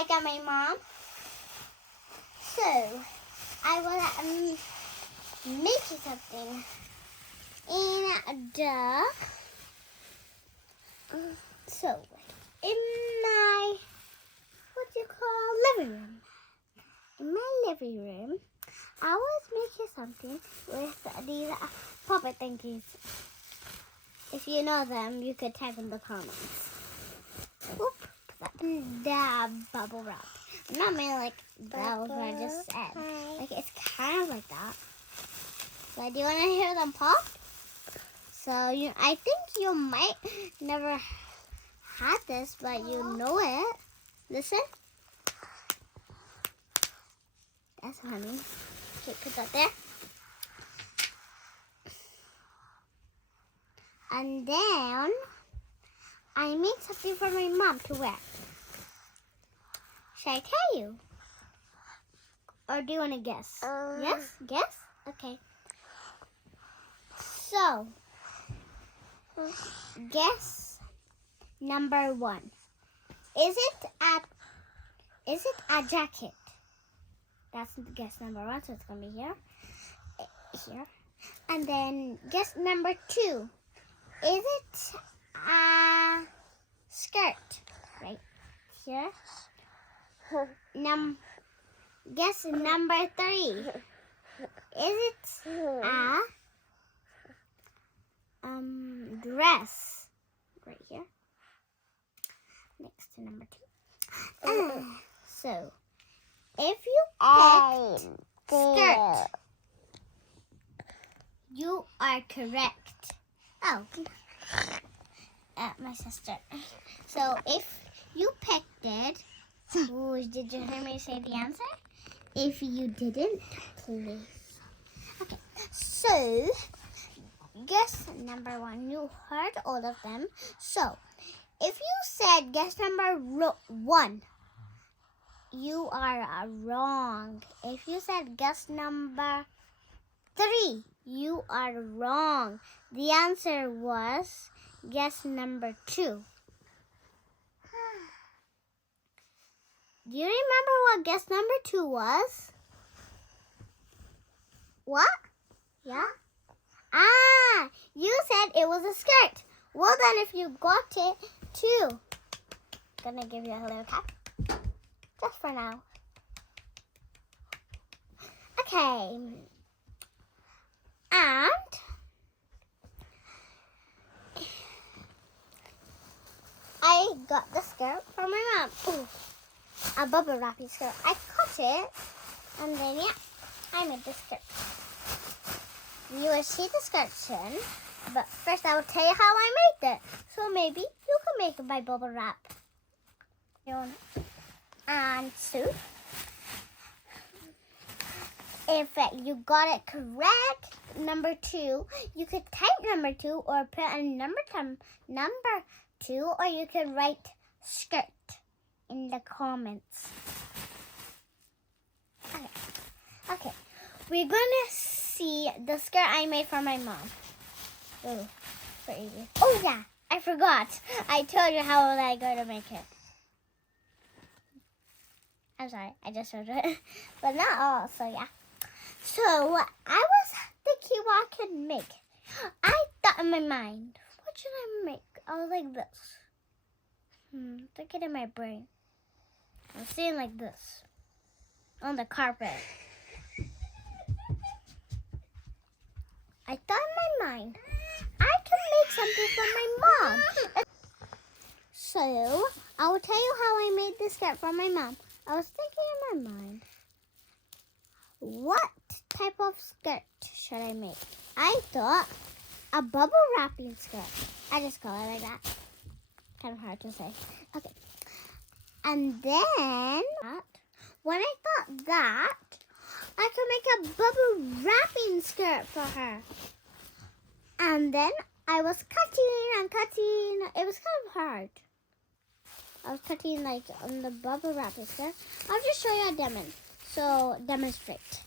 I got my mom. So I will make something in the in my living room. In my living room, I was making something with these puppet thingies. If you know them, you could type in the comments. Whoop, put that in the bubble wrap. I'm not mean like that was what I just said. Like it's kind of like that. So do you want to hear them pop? So I think you might never had this, but you know it. Listen. That's honey. Okay, put that there. And then I made something for my mom to wear. Should I tell you? Or do you want to guess? Yes? Guess? Okay. So, guess number 1. Is it a jacket? That's guess number 1, so it's going to be here. And then guess number 2. Is it a skirt? Right here. Guess number 3. Is it a dress? Right here. Next to number 2. So, if you picked skirt, you are correct. Oh, my sister. So if you picked it, did you hear me say the answer? If you didn't, please. Okay, so guess number 1. You heard all of them. So if you said guess number 1, you are wrong. If you said guess number 3, you are wrong. The answer was guess number 2. Do you remember what guess number 2 was? What? Yeah? You said it was a skirt. Well then, if you got it too, I'm gonna give you a little tap. Just for now. Okay. And I got the skirt from my mom. Ooh, a bubble wrapping skirt. I cut it, and then yeah, I made the skirt. You will see the skirt soon, but first I will tell you how I made it. So maybe you can make it by bubble wrap. And so, if you got it correct, number 2, you could type number 2 or put a number 2, or you could write skirt in the comments. Okay. We're gonna see the skirt I made for my mom. Oh, so easy. Oh yeah, I forgot. I told you how I gonna make it. I'm sorry, I just showed it. But not all, so yeah. So, I was thinking what I could make. I thought in my mind, what should I make? I was like this. Thinking in my brain. I was sitting like this. On the carpet. I thought in my mind, I can make something for my mom. So, I will tell you how I made this skirt for my mom. I was thinking in my mind, what type of skirt should I make? I thought a bubble wrapping skirt. I just call it like that. Kind of hard to say. Okay. And then, when I thought that, I could make a bubble wrapping skirt for her. And then I was cutting and cutting. It was kind of hard. I was cutting like on the bubble wrapping skirt. I'll just show you a demo. So, demonstrate.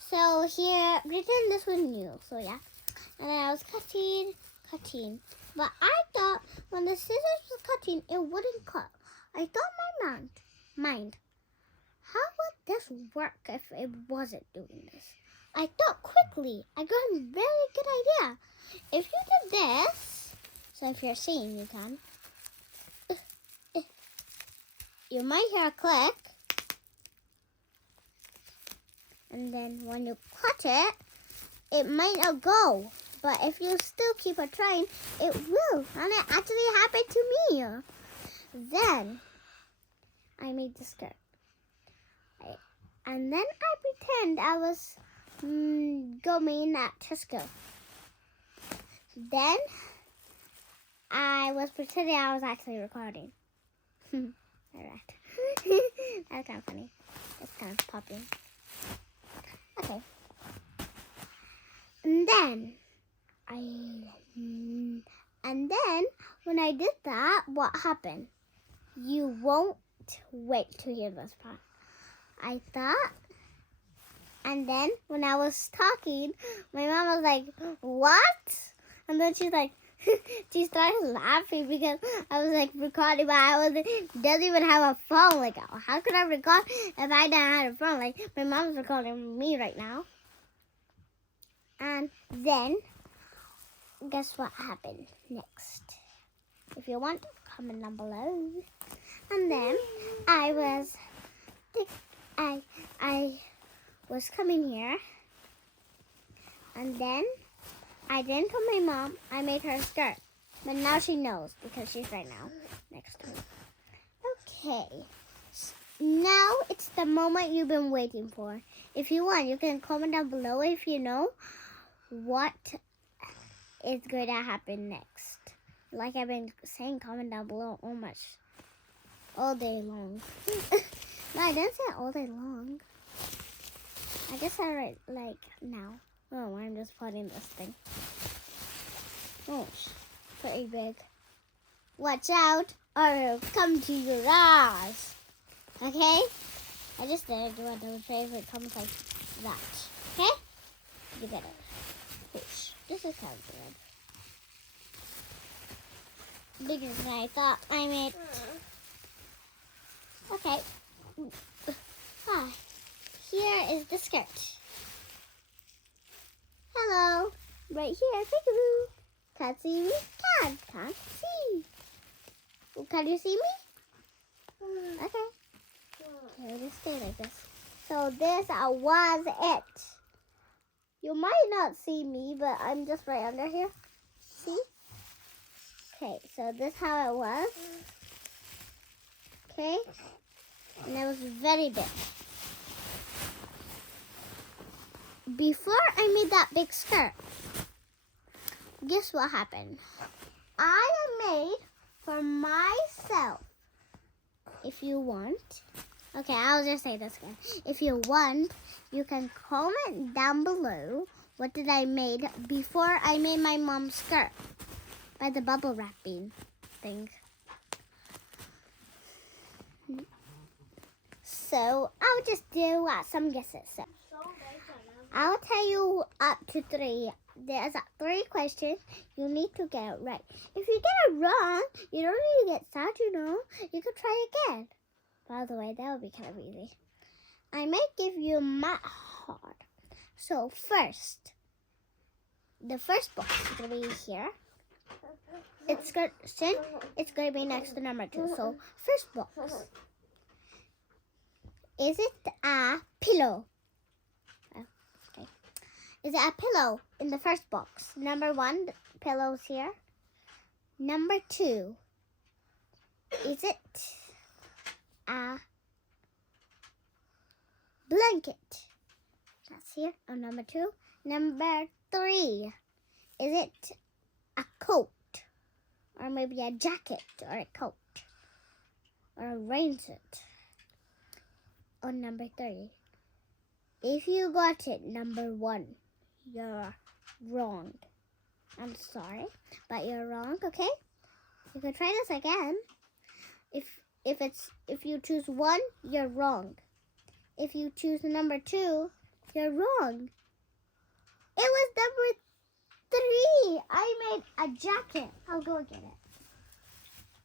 So here, pretend this was new. So yeah. And then I was cutting. But I thought when the scissors was cutting, it wouldn't cut. I thought my mom mind. How would this work if it wasn't doing this? I thought quickly. I got a very good idea. If you did this, so if you're seeing, you can. You might hear a click. And then when you clutch it, it might not go. But if you still keep on trying, it will. And it actually happened to me. Then I made the skirt. And then I pretend I was going at Tesco. Then I was pretending I was actually recording. Alright. That's kind of funny. That's kind of popping. Okay. And then when I did that, what happened? You won't wait to hear this part. I thought, and then when I was talking, my mom was like, "What?" And then she's like, she started laughing because I was like recording, but doesn't even have a phone. Like, how could I record if I don't have a phone? Like, my mom's recording me right now. And then, guess what happened next? If you want, comment down below. And then I was coming here, and then I didn't tell my mom. I made her a skirt, but now she knows because she's right now next to me. Okay, now it's the moment you've been waiting for. If you want, you can comment down below if you know what is going to happen next. Like I've been saying, comment down below all day long. No, I didn't say all day long. I guess I write like now. Oh, I'm just putting this thing. Oh, pretty big. Watch out, or it'll come to your eyes. Okay? I just did what the favorite comes like that. Okay? You get it. Fish. This is kind of good. Bigger than I thought I made. Okay. Here is the skirt. Hello. Right here. Peekaboo. Can't see me? Can't see. Can you see me? Okay. Okay, just stay like this. So this was it. You might not see me, but I'm just right under here. See? Okay, so this is how it was. Okay. And it was very big. Before I made that big skirt, guess what happened? I made for myself. If you want, okay, I'll just say this again. If you want, you can comment down below what did I made before I made my mom's skirt by the bubble wrapping thing. So I'll just do some guesses. So I'll tell you up to 3. There's 3 questions. You need to get it right. If you get it wrong, you don't need to get sad, you know. You can try again. By the way, that would be kind of easy. I might give you math hard. So first, the first box is going to be here. It's going to be next to number 2. So first box. Is it a pillow? Okay. Is it a pillow in the first box? Number 1, the pillow's here. Number 2, is it a blanket? That's here on number 2. Number 3, is it a coat? Or maybe a jacket or a coat? Or a rain suit? On number 3. If you got it number 1, you're wrong. I'm sorry, but you're wrong, okay? You can try this again. If you choose 1, you're wrong. If you choose number 2, you're wrong. It was number 3. I made a jacket. I'll go get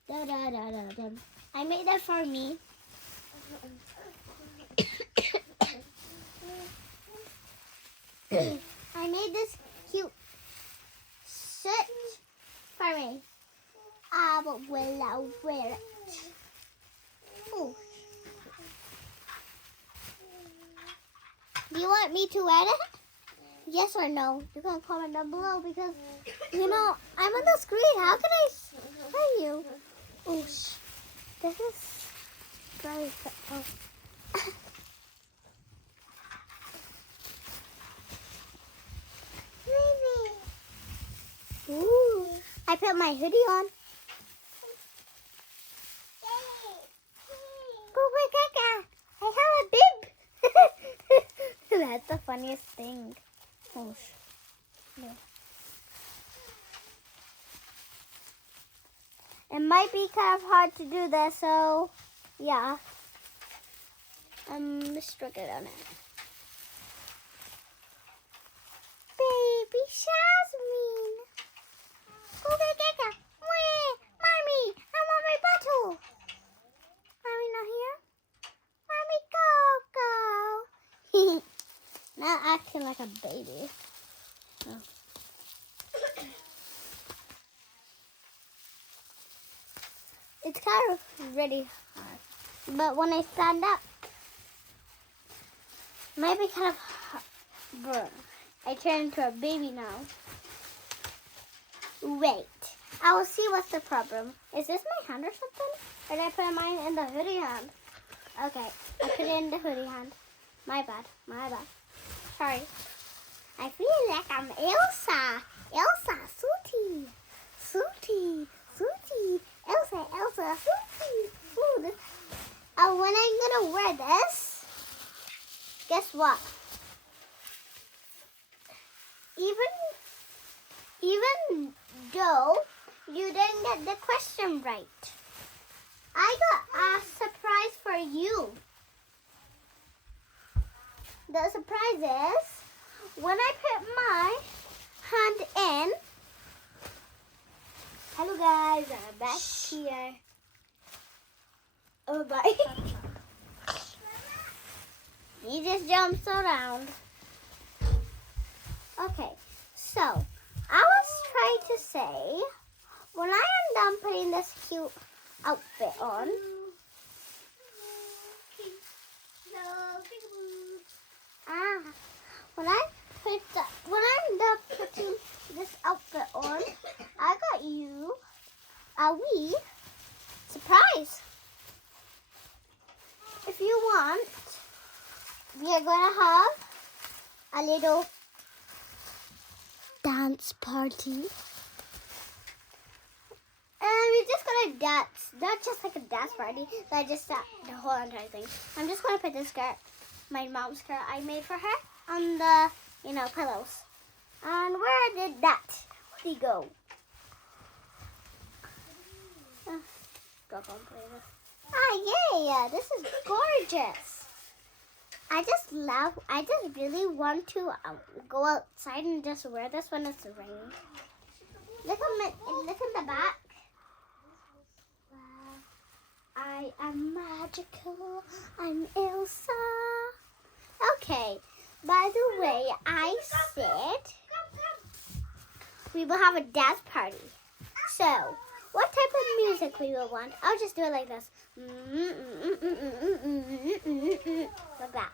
it. I made that for me. I made this cute shirt for me. Will I wear it? Ooh. Do you want me to wear it? Yes or no? You can comment down below because, I'm on the screen. How can I tell you? Oh, this is very oh. Ooh, I put my hoodie on. I have a bib. That's the funniest thing. Oh, no. It might be kind of hard to do this, so yeah. I'm restricted on it. Baby Jasmine. Mommy, I want my bottle. Mommy not here? Mommy, go. Not acting like a baby. Oh. It's kind of really hard. But when I stand up, it might be kind of hard. I turn into a baby now. Wait. I will see what's the problem. Is this my hand or something? Or did I put mine in the hoodie hand? Okay. I put it in the hoodie hand. My bad. Sorry. I feel like I'm Elsa. Elsa, Sooty. Elsa, Sooty. Ooh, when I'm gonna wear this, guess what? Even though you didn't get the question right, I got a surprise for you. The surprise is when I put my hand in. Hello guys, I'm back here. Oh bye. He just jumps around. Okay, so I was trying to say, when I am done putting this cute outfit on, when I'm done putting this outfit on, I got you a wee surprise. If you want, we are going to have a little dance party. And we're just going to dance. Not just like a dance party, but just the whole entire thing. I'm just going to put this skirt, my mom's skirt I made for her, on the, pillows. And where did that go? Go on, play this. Yeah, this is gorgeous. I just really want to go outside and just wear this when it's raining. Look at the back. Wow. I am magical. I'm Elsa. Okay. By the way, I said we will have a dance party. So, what type of music we will want? I'll just do it like this. Like that.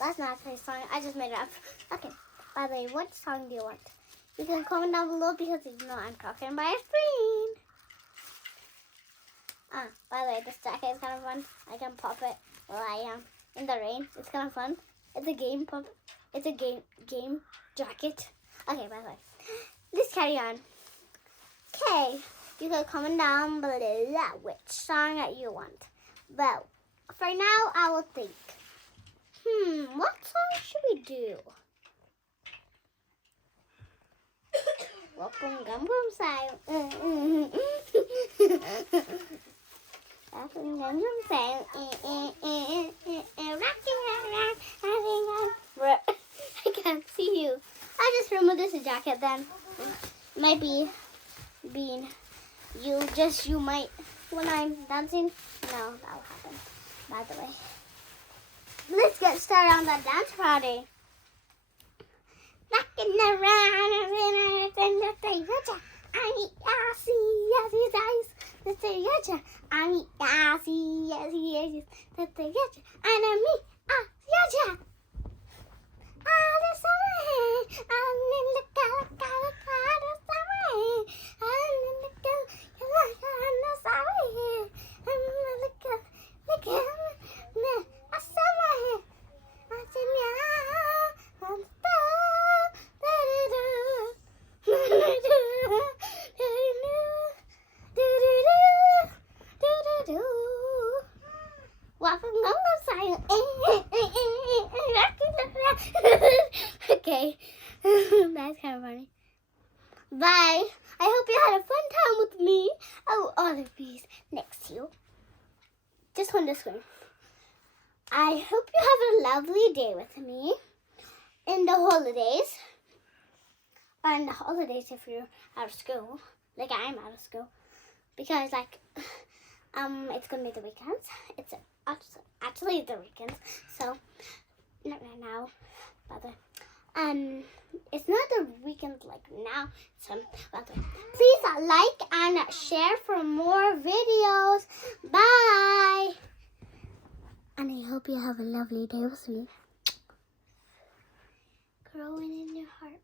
That's not a song. I just made it up. Okay. By the way, what song do you want? You can comment down below because you know I'm talking by a screen. By the way, this jacket is kind of fun. I can pop it while I am in the rain. It's kind of fun. It's a game pop. It's a game jacket. Okay, by the way, let's carry on. Okay, you can comment down below which song that you want. Well, for now, I will think. What song should we do? Welcome, gum gum style. Welcome, gum gum style. Rocking around, having on. I can't see you. I just removed this jacket then. Might be being you might when I'm dancing. No, that'll happen. by the way. Let's get started on the dance party. Rocking around and Okay, that's kind of funny. Bye. I hope you had a fun time with me. Oh, all of these next to you. Just on the screen. I hope you have a lovely day with me in the holidays. Or in the holidays if you're out of school. Like I'm out of school. Because like, it's going to be the weekends. It's actually the weekends. So, not right now. But it's not the weekend like now. So, please like and share for more videos. Bye. And I hope you have a lovely day with me. Growing in your heart.